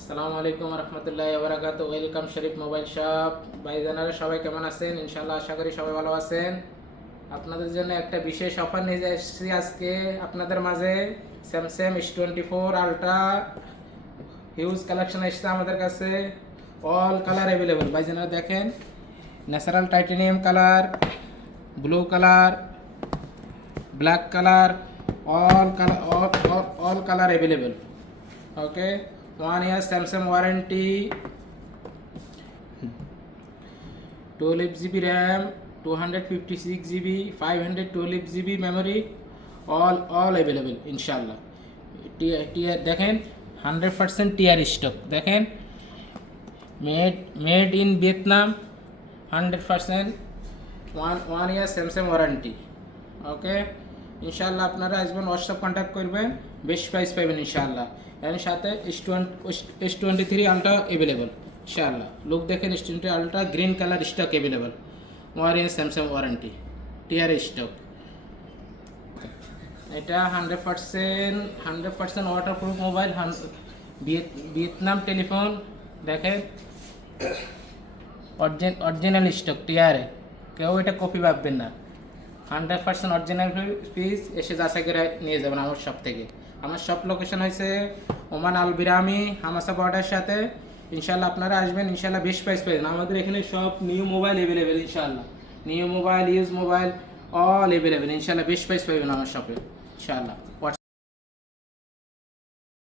আসসালামু আলাইকুম রহমতুল্লাহি ওয়া বারাকাতুহু। ওয়েলকাম শরীফ মোবাইল শপ। ভাইজানারা সবাই কেমন আছেন? ইনশাআল্লাহ আশা করি সবাই ভালো আছেন। আপনাদের জন্য একটা বিশেষ অফার নিয়ে এসেছি আজকে আপনাদের মাঝে। Samsung S24 ultra huge collection এসেছে আমাদের কাছে। All colour available. ভাইজানারা দেখেন, natural titanium colour, blue colour, black colour, all color available. Okay, 1 year Samsung warranty, 12 GB RAM, 256 GB, 512 GB memory, all available inshallah. দেখেন 100% টিআর স্টক। দেখেন made in Vietnam, 100% 1 year Samsung warranty. ওকে, ইনশাআল্লাহ আপনারা আসবেন, WhatsApp contact করবেন, best price পাবেন ইনশাআল্লাহ। এর সাথে S23 আলট্রা অ্যাভেলেবল ইনশাআল্লাহ। লুক দেখেন, S23 ultra green colour stock available, 1 year Samsung warranty, TR stock. এটা 100% ওয়াটারপ্রুফ মোবাইল, ভিয়েতনাম টেলিফোন। দেখেন অরিজিনাল স্টক টিআরে, কেউ এটা কপি ভাববেন না। 100% অরিজিনাল পিস এসে যাচাই করে নিয়ে যাবেন আমার শপ থেকে। আমার শপ লোকেশন হয়েছে ওমান আল বিরামি হামাসা বর্ডার সাথে। ইনশাল্লাহ আপনারা আসবেন, ইনশাল্লাহ বেস্ট প্রাইস পাবেন। আমাদের এখানে সব নিউ মোবাইল অ্যাভেলেবেল ইনশাল্লাহ। New mobile, use mobile, all available ইনশাল্লাহ। বেস্ট প্রাইস পাবেন আমার শপে ইনশাল্লাহ।